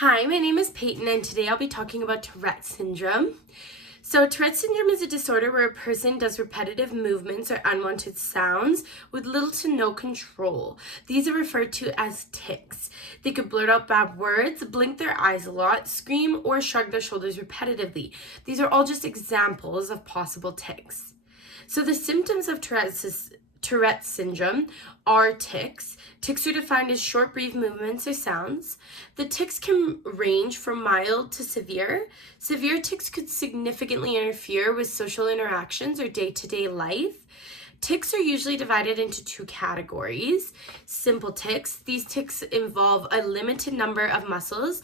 Hi, my name is Peyton, and today I'll be talking about Tourette syndrome. So, Tourette syndrome is a disorder where a person does repetitive movements or unwanted sounds with little to no control. These are referred to as tics. They could blurt out bad words, blink their eyes a lot, scream, or shrug their shoulders repetitively. These are all just examples of possible tics. So, the symptoms of Tourette syndrome are tics. Tics are defined as short, brief movements or sounds. The tics can range from mild to severe. Severe tics could significantly interfere with social interactions or day-to-day life. Tics are usually divided into two categories. Simple tics. These tics involve a limited number of muscles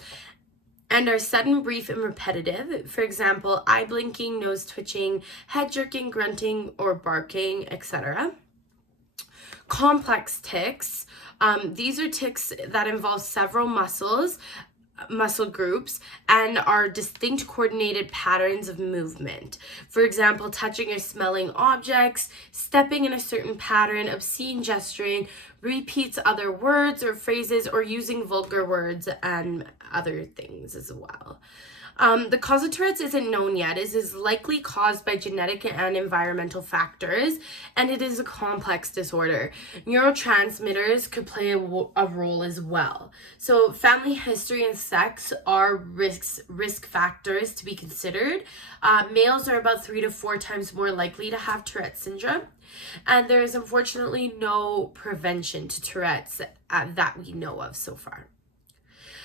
and are sudden, brief, and repetitive. For example, eye blinking, nose twitching, head jerking, grunting, or barking, etc. Complex tics. These are tics that involve several muscle groups, and are distinct coordinated patterns of movement. For example, touching or smelling objects, stepping in a certain pattern, obscene gesturing, repeats other words or phrases, or using vulgar words and other things as well. The cause of Tourette's isn't known yet. It is likely caused by genetic and environmental factors, and it is a complex disorder. Neurotransmitters could play a role as well. So family history and sex are risk factors to be considered. Males are about 3 to 4 times more likely to have Tourette syndrome, and there is unfortunately no prevention to Tourette's that we know of so far.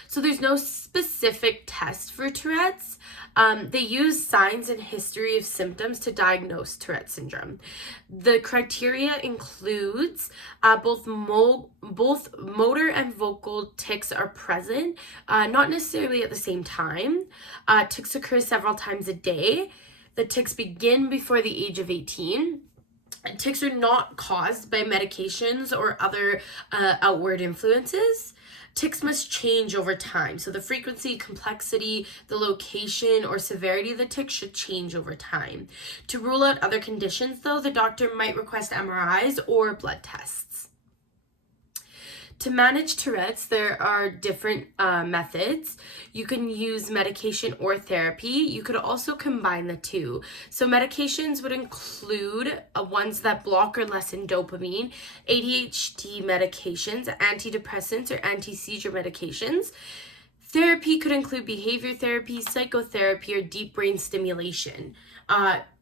So there's no specific test for Tourette's. They use signs and history of symptoms to diagnose Tourette syndrome. The criteria includes both motor and vocal tics are present, not necessarily at the same time. Tics occur several times a day. The tics begin before the age of 18. Tics are not caused by medications or other outward influences. Tics must change over time. So the frequency, complexity, the location, or severity of the tics should change over time. To rule out other conditions, though, the doctor might request MRIs or blood tests. To manage Tourette's, there are different methods. You can use medication or therapy. You could also combine the two. So medications would include ones that block or lessen dopamine, ADHD medications, antidepressants, or anti-seizure medications. Therapy could include behavior therapy, psychotherapy, or deep brain stimulation.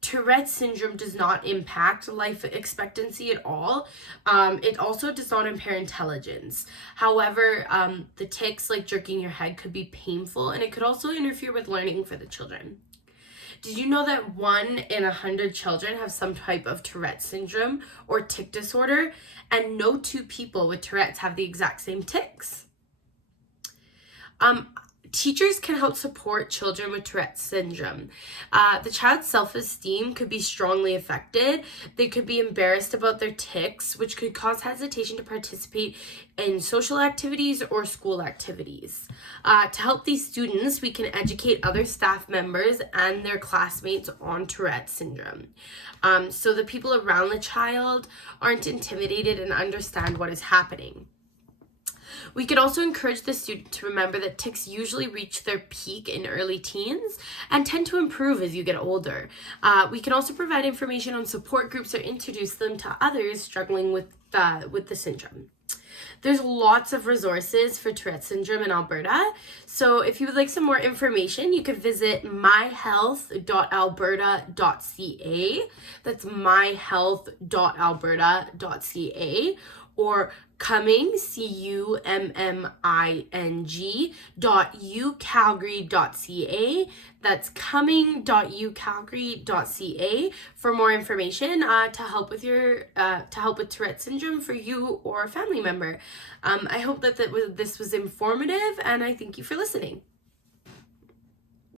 Tourette syndrome does not impact life expectancy at all. It also does not impair intelligence. However, the tics, like jerking your head, could be painful, and it could also interfere with learning for the children. Did you know that 1 in 100 children have some type of Tourette syndrome or tic disorder, and no 2 people with Tourette's have the exact same tics? Teachers can help support children with Tourette syndrome. The child's self-esteem could be strongly affected. They could be embarrassed about their tics, which could cause hesitation to participate in social activities or school activities. To help these students, we can educate other staff members and their classmates on Tourette syndrome, so the people around the child aren't intimidated and understand what is happening. We could also encourage the student to remember that tics usually reach their peak in early teens and tend to improve as you get older. We can also provide information on support groups or introduce them to others struggling with the syndrome. There's lots of resources for Tourette syndrome in Alberta. So if you would like some more information, you can visit myhealth.alberta.ca. That's myhealth.alberta.ca, or Cumming, CUMMING.ucalgary.ca. That's cumming.ucalgary.ca for more information to help with Tourette syndrome for you or a family member. I hope that this was informative, and I thank you for listening.